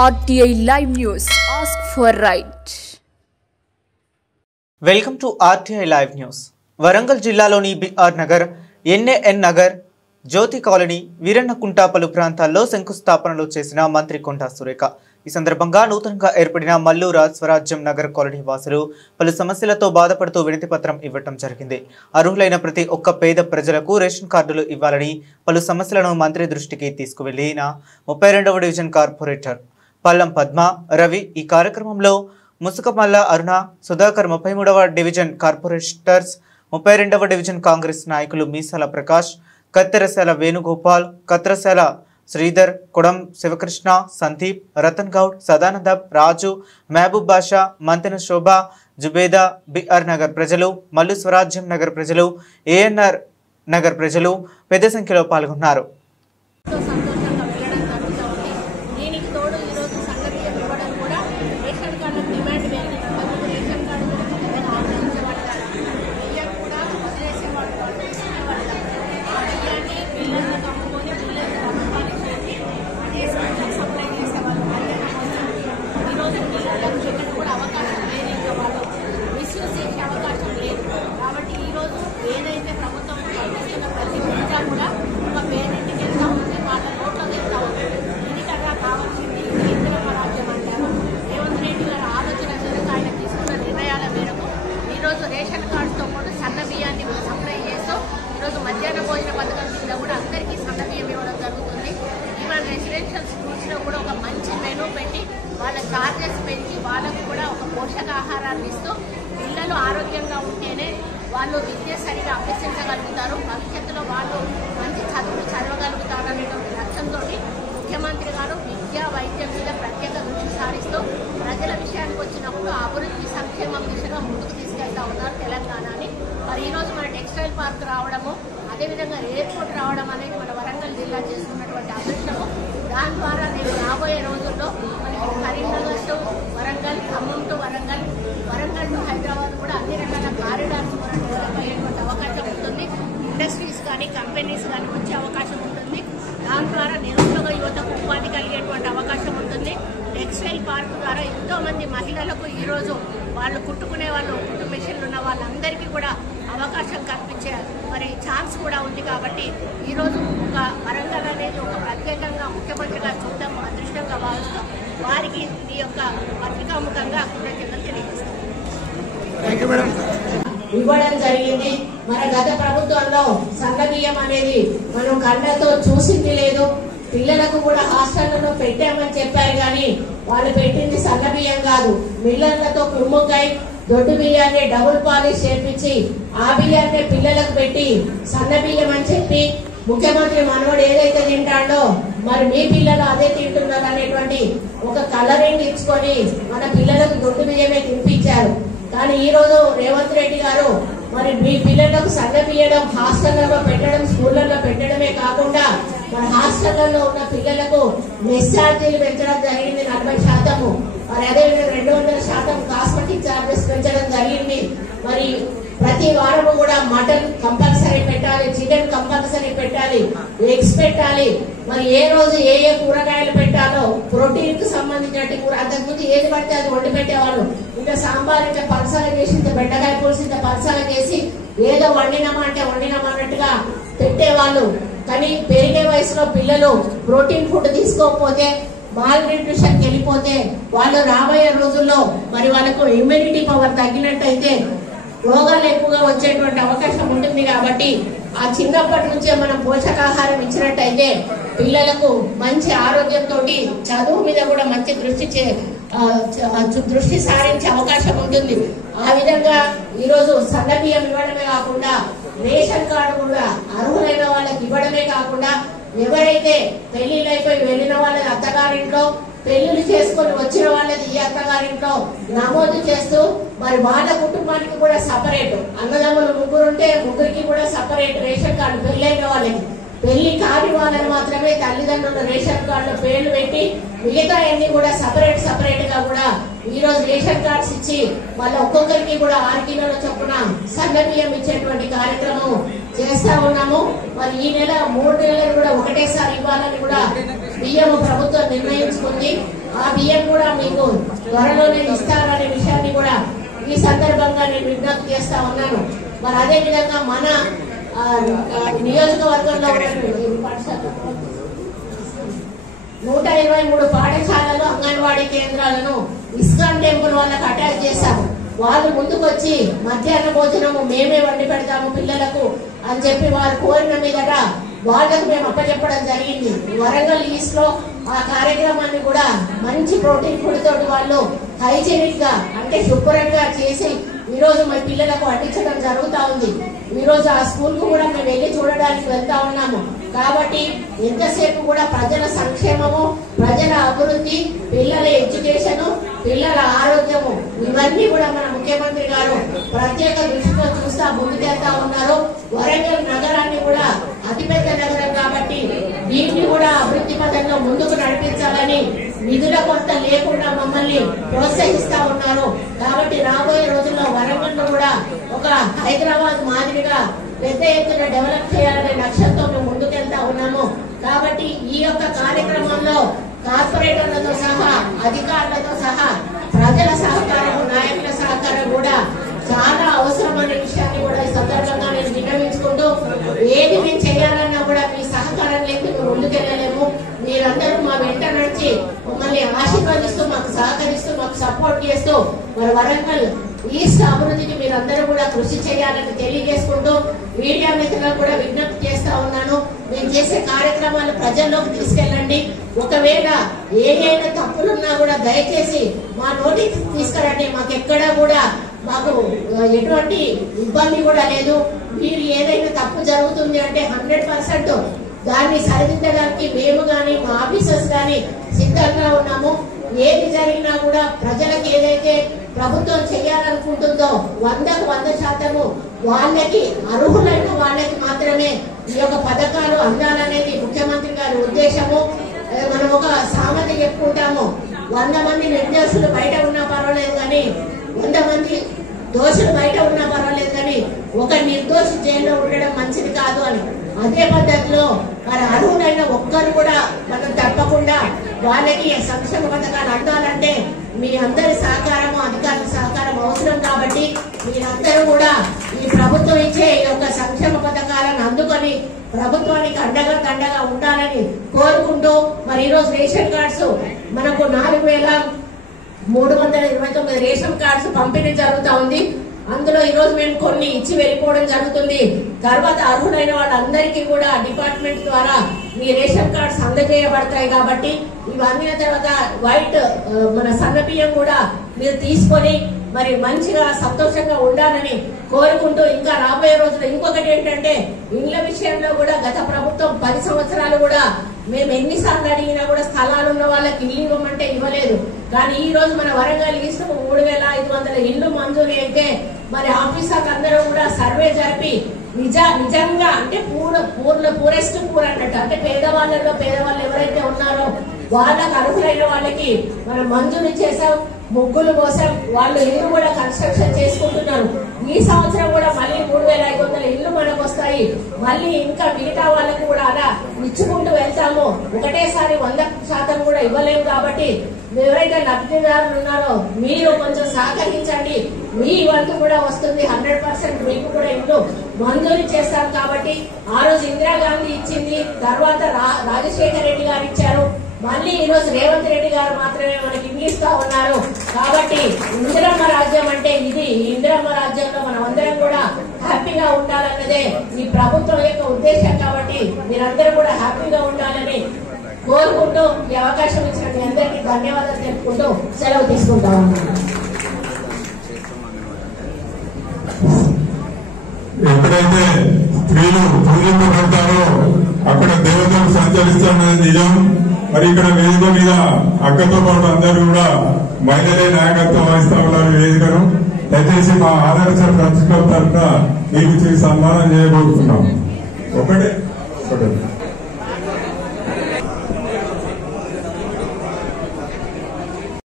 RTI Live News. Ask for right. Welcome to RTI Live News. Warangal జిల్లాలోని BR Nagar, NaN Nagar, జ్యోతి colony, వీరన్నకుంట పలు ప్రాంతాల్లో శంకుస్థాపనలు చేసిన మంత్రి కొండా సురేఖ. ఈ సందర్భంగా నూతనంగా ఏర్పడిన మల్లూరు స్వరాజ్యం నగర్ కాలనీ వాసులు పలు సమస్యలతో బాధపడుతూ వినతి పత్రం ఇవ్వటం జరిగింది. అర్హులైన ప్రతి ఒక్క పేద ప్రజలకు రేషన్ కార్డులు ఇవ్వాలని పలు సమస్యలను మంత్రి దృష్టికి తీసుకువెళ్లిన 32వ డివిజన్ కార్పొరేటర్ పల్లం పద్మ, రవి ఈ కార్యక్రమంలో ముసుకమల్ల అరుణ, సుధాకర్, 33వ డివిజన్ కార్పొరేటర్స్, 32వ డివిజన్ కాంగ్రెస్ నాయకులు మీసాల ప్రకాష్, కత్తెరశాల వేణుగోపాల్, కత్రశాల శ్రీధర్, కొడం శివకృష్ణ, సందీప్, రతన్ గౌడ్, సదానంద, రాజు, మహబూబ్ బాషా, మంతెన శోభ, జుబేదా, బిఆర్ నగర్ ప్రజలు, మల్లు స్వరాజ్యం నగర్ ప్రజలు, ఏఎన్ఆర్ నగర్ ప్రజలు పెద్ద సంఖ్యలో పాల్గొన్నారు. రేషన్ కార్డుతో కూడా సన్న బియ్యాన్ని సప్లై చేస్తూ ఈరోజు మధ్యాహ్న భోజన పథకం కింద కూడా అందరికీ సన్న బియ్యం ఇవ్వడం జరుగుతుంది. ఈవెన్ రెసిడెన్షియల్ స్కూల్స్లో కూడా ఒక మంచి మెనూ పెట్టి వాళ్ళ చార్జెస్ పెంచి వాళ్ళకు కూడా ఒక పోషకాహారాన్ని ఇస్తూ పిల్లలు ఆరోగ్యంగా ఉంటేనే వాళ్ళు విద్య సరిగా అభ్యసించగలుగుతారు, భవిష్యత్తులో వాళ్ళు మంచి చదువులు చదవగలుగుతారనేటువంటి లక్ష్యంతో ముఖ్యమంత్రి గారు విద్యా వైద్యం మీద ప్రత్యేక దృష్టి సారిస్తూ ప్రజల విషయానికి వచ్చినప్పుడు అభివృద్ధి సంక్షేమం దిశగా ముందుకు తీసుకెళ్తా ఉన్నారు తెలంగాణని. మరి ఈరోజు మన టెక్స్టైల్ పార్క్ రావడము, అదేవిధంగా ఎయిర్పోర్ట్ రావడం అనేది మన వరంగల్ జిల్లా చేస్తున్నటువంటి అదృష్టము. దాని ద్వారా నేను రాబోయే రోజుల్లో మనకి Karimnagar to Warangal, Khammam to Warangal, Warangal to Hyderabad కూడా అన్ని రకాల కారిడార్స్ కూడా డెవలప్ అయ్యేటువంటి అవకాశం ఉంటుంది. ఇండస్ట్రీస్ కానీ కంపెనీస్ కానీ వచ్చే అవకాశం ఉంటుంది. దాని ద్వారా నిరుద్యోగ యువతకు ఉపాధి కలిగేటువంటి అవకాశం ఉంటుంది. టెక్స్టైల్ పార్క్ ద్వారా ఎంతో మంది మహిళలకు ఈరోజు వాళ్ళు కుట్టుకునే వాళ్ళు, కుట్టు మిషన్లు ఉన్న వాళ్ళందరికీ కూడా అవకాశం కల్పించే మరి ఛాన్స్ కూడా ఉంది. కాబట్టి ఈరోజు ఒక వరంగల్ అనేది ఒక ప్రత్యేకంగా ముఖ్యమంత్రిగా చూద్దాం, అదృష్టంగా భావిస్తాం. వారికి ఈ యొక్క పత్రికాముఖంగా కృతజ్ఞతలు తెలియజేస్తాం. ఇవ్వడం జరిగింది. మన గత ప్రభుత్వంలో సన్న బియ్యం అనేది మనం కళ్ళతో చూసింది లేదు. పిల్లలకు కూడా హాస్టళ్లలో పెట్టామని చెప్పారు, కానీ వాళ్ళు పెట్టింది సన్న బియ్యం కాదు, మిల్లర్లతో కుమ్ముకాయ దొడ్డు బియ్యాన్ని డబుల్ పాలిష్ చేపించి ఆ బియ్యాన్ని పిల్లలకు పెట్టి సన్న బియ్యం అని చెప్పి ముఖ్యమంత్రి మనవడు ఏదైతే తింటాడో మరి మీ పిల్లలు అదే తింటున్నారు అనేటువంటి ఒక కలరింగ్ ఇచ్చుకొని మన పిల్లలకు దొడ్డు బియ్యమే తినిపించారు. కానీ ఈ రోజు రేవంత్ రెడ్డి గారు మరి మీ పిల్లలకు సన్న బియ్యడం హాస్టళ్లలో పెట్టడం, స్కూళ్లలో పెట్టడమే కాకుండా మన హాస్టళ్లలో ఉన్న పిల్లలకు మెస్ ఛార్జీలు పెంచడం జరిగింది 40%. మరి అదేవిధంగా 200% కాస్మెటిక్ ఛార్జెస్ పెంచడం జరిగింది. మరి ప్రతి వారము కూడా మటన్ కంపల్సరీ పెట్టాలి, చికెన్ కంపల్సరీ పెట్టాలి, ఎగ్స్ పెట్టాలి. మరి ఏ రోజు ఏ ఏ కూరగాయలు పెట్టాలో ప్రోటీన్ కు సంబంధించిన కూర, అంతకుముందు ఏది పడితే అది వండి పెట్టేవాళ్ళు. ఇంకా సాంబార్ ఇంత పలసగా చేసి, ఇంత బెండకాయ పులుసు ఇంత పలసగా చేసి ఏదో వండినామా అంటే వండినామన్నట్టుగా పెట్టేవాళ్ళు. కానీ పెరిగే వయసులో పిల్లలు ప్రోటీన్ ఫుడ్ తీసుకోకపోతే, మాల్ న్యూట్రిషన్ వెళ్ళిపోతే వాళ్ళు రాబోయే రోజుల్లో మరి వాళ్ళకు ఇమ్యూనిటీ పవర్ తగ్గినట్టయితే రోగాలు ఎక్కువగా వచ్చేటువంటి అవకాశం ఉంటుంది. కాబట్టి ఆ చిన్నప్పటి నుంచే మనం పోషకాహారం ఇచ్చినట్టయితే పిల్లలకు మంచి ఆరోగ్యంతో చదువు మీద కూడా మంచి దృష్టి సారించే అవకాశం ఉంటుంది. ఆ విధంగా ఈరోజు సన్న బియ్యం ఇవ్వడమే కాకుండా రేషన్ కార్డు కూడా అర్హులైన వాళ్ళకి ఇవ్వడమే కాకుండా ఎవరైతే పెళ్లిళ్ళు అయిపోయి వెళ్ళిన వాళ్ళది అత్తగారింట్లో, పెళ్లిళ్ళు చేసుకొని వచ్చిన వాళ్ళది ఈ అత్తగారింట్లో నమోదు చేస్తూ మరి వాళ్ళ కుటుంబానికి కూడా సపరేట్, అన్నదమ్ములు 3 ఉంటే 3కి కూడా సపరేట్ రేషన్ కార్డు, పెళ్లైన వాళ్ళకి. పెళ్లి కాని వాళ్ళని మాత్రమే తల్లిదండ్రుల రేషన్ కార్డులో పేర్లు పెట్టి మిగతా అన్ని కూడా సపరేట్ గా కూడా ఈ రోజు రేషన్ కార్డ్స్ ఇచ్చి వాళ్ళ ఒక్కొక్కరికి కూడా 6 కిలోల చొప్పున సన్న బియ్యం ఇచ్చేటువంటి కార్యక్రమం చేస్తా ఉన్నాము. మరి ఈ నెల 3 నెలలు కూడా ఒకటేసారి ఇవ్వాలని కూడా బియ్యం ప్రభుత్వం నిర్ణయించుకుంది. ఆ బియ్యం కూడా మీకు త్వరలోనే ఇస్తారనే విషయాన్ని కూడా ఈ సందర్భంగా నేను విజ్ఞప్తి చేస్తా ఉన్నాను. మరి అదే విధంగా మన నియోజకవర్గంలో 123 పాఠశాలలు అంగన్వాడీ కేంద్రాలను ఇస్కాన్ టెంపుల్ వాళ్ళకి అటాచ్ చేశాము. వాళ్ళు ముందుకు వచ్చి మధ్యాహ్న భోజనము మేమే వండి పెడతాము పిల్లలకు అని చెప్పి వారు కోరిన మీదట వాళ్ళకు మేము అప్పచెప్పడం జరిగింది. వరంగల్ ఈస్ట్ లో ఆ కార్యక్రమాన్ని కూడా మంచి ప్రోటీన్ ఫుడ్ తోటి వాళ్ళు హైజీనిక్ గా అంటే శుభ్రంగా చేసి ఈ రోజు మా పిల్లలకు అందించడం జరుగుతా ఉంది. ఈ రోజు ఆ స్కూల్ కు కూడా మేము వెళ్ళి చూడడానికి వెళ్తా ఉన్నాము. కాబట్టి ఎంతసేపు కూడా ప్రజల సంక్షేమము, ప్రజల అభివృద్ధి, పిల్లల ఎడ్యుకేషన్, పిల్లల ఆరోగ్యము ఇవన్నీ కూడా మన ముఖ్యమంత్రి గారు ప్రత్యేక దృష్టితో చూస్తా ముందుకెళ్తా ఉన్నారు. వరంగల్ నగరాన్ని కూడా అతిపెద్ద నగరం కాబట్టి దీన్ని కూడా అభివృద్ధి పథంలో ముందుకు నడిపించాలని నిధుల కొరత లేకుండా మమ్మల్ని ప్రోత్సహిస్తా ఉన్నారు. కాబట్టి రాబోయే రోజుల్లో వరంగల్ కూడా ఒక హైదరాబాద్ మాదిరిగా పెద్ద ఎత్తున డెవలప్ చేయాలనే లక్ష్యంతో మేము ముందుకెళ్తా ఉన్నాము. కాబట్టి ఈ యొక్క కార్యక్రమంలో కార్పొరేటర్లతో సహా, అధికారులతో సహా ప్రజల సహకారం, నాయకుల సహకారం కూడా చాలా అవసరమైన విషయాన్ని కూడా ఈ సందర్భంగా నేను విన్నవించుకుంటూ, ఏది మేము చేయాలన్నా కూడా మీ సహకారం లేకపోతే మేము ముందుకెళ్ళలేము. మీరందరూ మా వెంట నడిచి మమ్మల్ని ఆశీర్వదిస్తూ, మాకు సహకరిస్తూ, మాకు సపోర్ట్ చేస్తూ మరి వరంగల్ ఈస్ట్ అభివృద్ధికి మీరందరూ కూడా కృషి చేయాలని తెలియజేసుకుంటూ మీడియా మిత్రులకు కూడా విజ్ఞప్తి చేస్తా ఉన్నాను. మేము చేసే కార్యక్రమాలు ప్రజల్లోకి తీసుకెళ్ళండి. ఒకవేళ ఏదైనా తప్పులున్నా కూడా దయచేసి మా నోటీస్ తీసుకురండి. మాకు ఎక్కడా కూడా మాకు ఎటువంటి ఇబ్బంది కూడా లేదు. మీరు ఏదైనా తప్పు జరుగుతుంది అంటే 100% దాన్ని సరిదిద్దడానికి మేము కానీ మా ఆఫీసర్స్ కానీ సిద్ధంగా ఉన్నాము. ఏది జరిగినా కూడా ప్రజలకు ఏదైతే ప్రభుత్వం చేయాలనుకుంటుందో 100% వాళ్ళకి అర్హులైన వాళ్ళకి మాత్రమే ఈ యొక్క పథకాలు అందాలనేది ముఖ్యమంత్రి గారి ఉద్దేశము. మనం ఒక సామెత చెప్పుకుంటాము, 100 మంది నిర్దోషులు బయట ఉన్నా పర్వాలేదు కానీ 100 మంది దోషులు బయట ఉన్నా పర్వాలేదు కానీ ఒక నిర్దోషి జైల్లో ఉండడం మంచిది కాదు అని. అదే పద్ధతిలో మరి అర్హులైన ఒక్కరు కూడా మనం తప్పకుండా వాళ్ళకి సంక్షేమ పథకాలు అందాలంటే మీ అందరి సహకారము, అధికారుల సహకారం అవసరం. కాబట్టి మీరందరూ కూడా ఈ ప్రభుత్వం ఇచ్చే ఈ యొక్క సంక్షేమ పథకాలను అందుకొని ప్రభుత్వానికి అండగా దండగా ఉండాలని కోరుకుంటూ మరి ఈరోజు రేషన్ కార్డ్స్ మనకు 4,329 రేషన్ కార్డ్స్ పంపిణీ జరుగుతా ఉంది. అందులో ఈ రోజు మేము కొన్ని ఇచ్చి వెళ్ళిపోవడం జరుగుతుంది. తర్వాత అర్హులైన వాళ్ళందరికీ కూడా డిపార్ట్మెంట్ ద్వారా మీ రేషన్ కార్డ్స్ అందజేయబడతాయి. కాబట్టి ఇవి అందిన తర్వాత వైట్ మన సన్న బియ్యం కూడా మీరు తీసుకొని మరి మంచిగా సంతోషంగా ఉండాలని కోరుకుంటూ, ఇంకా రాబోయే రోజులు ఇంకొకటి ఏంటంటే ఇండ్ల విషయంలో కూడా గత ప్రభుత్వం 10 సంవత్సరాలు కూడా మేము ఎన్నిసార్లు అడిగినా కూడా స్థలాలు ఉన్న వాళ్ళకి ఇల్లు ఇవ్వమంటే ఇవ్వలేదు. కానీ ఈ రోజు మన వరంగల్ ఈస్ట్ 3,500 ఇల్లు మంజూరు అయితే మరి ఆఫీసర్లు అందరూ కూడా సర్వే జరిపి నిజంగా అంటే పూరెస్ట్ పూర్ అన్నట్టు అంటే పేదవాళ్ళలో పేదవాళ్ళు ఎవరైతే ఉన్నారో వాళ్ళకి అర్హులైన వాళ్ళకి మనం మంజూరు చేసాం, ముగ్గులు కోసం వాళ్ళు ఇల్లు కూడా కన్స్ట్రక్షన్ చేసుకుంటున్నారు. ఈ సంవత్సరం కూడా మళ్ళీ 3,500 ఇల్లు మనకు వస్తాయి. మళ్ళీ ఇంకా మిగతా వాళ్ళకు కూడా అలా ఇచ్చుకుంటూ వెళ్తాము. ఒకటేసారి 100% కూడా ఇవ్వలేము. కాబట్టి ఎవరైతే లబ్ధిదారులు ఉన్నారో మీరు కొంచెం సహకరించండి. మీ వంతు కూడా వస్తుంది. 100% మీకు కూడా ఇల్లు మంజూరు చేస్తాం. కాబట్టి ఆ రోజు ఇందిరాగాంధీ ఇచ్చింది, తర్వాత రాజశేఖర రెడ్డి గారు ఇచ్చారు, మళ్ళీ ఈ రోజు రేవంత్ రెడ్డి గారు మాత్రమే మనకి ఇస్తా ఉన్నారు. కాబట్టి ఇందిరమ్మ రాజ్యం అంటే ఇది. ఇందిరమ్మ రాజ్యంలో మనం అందరం కూడా హ్యాపీగా ఉండాలన్నదే ఈ ప్రభుత్వం యొక్క ఉద్దేశం. కాబట్టి మీరందరూ కూడా హ్యాపీగా ఉండాలని కోరుకుంటూ ఈ అవకాశం ఇచ్చిన మీ అందరికీ ధన్యవాదాలు తెలుపుకుంటూ సెలవు తీసుకుంటా ఉన్నాను. ఎక్కడైతే స్త్రీలు పూజింపబడతారో అక్కడ దేవతలు సంచరిస్తున్నది నిజం. మరి ఇక్కడ వేదిక మీద అక్కతో పాటు అందరూ కూడా మహిళలే నాయకత్వం వహిస్తా ఉన్నారు వేదికను. దయచేసి మా ఆదర్శ ప్రతిష్ట తరఫున మీకు సన్మానం చేయబోతున్నాం. ఒకటే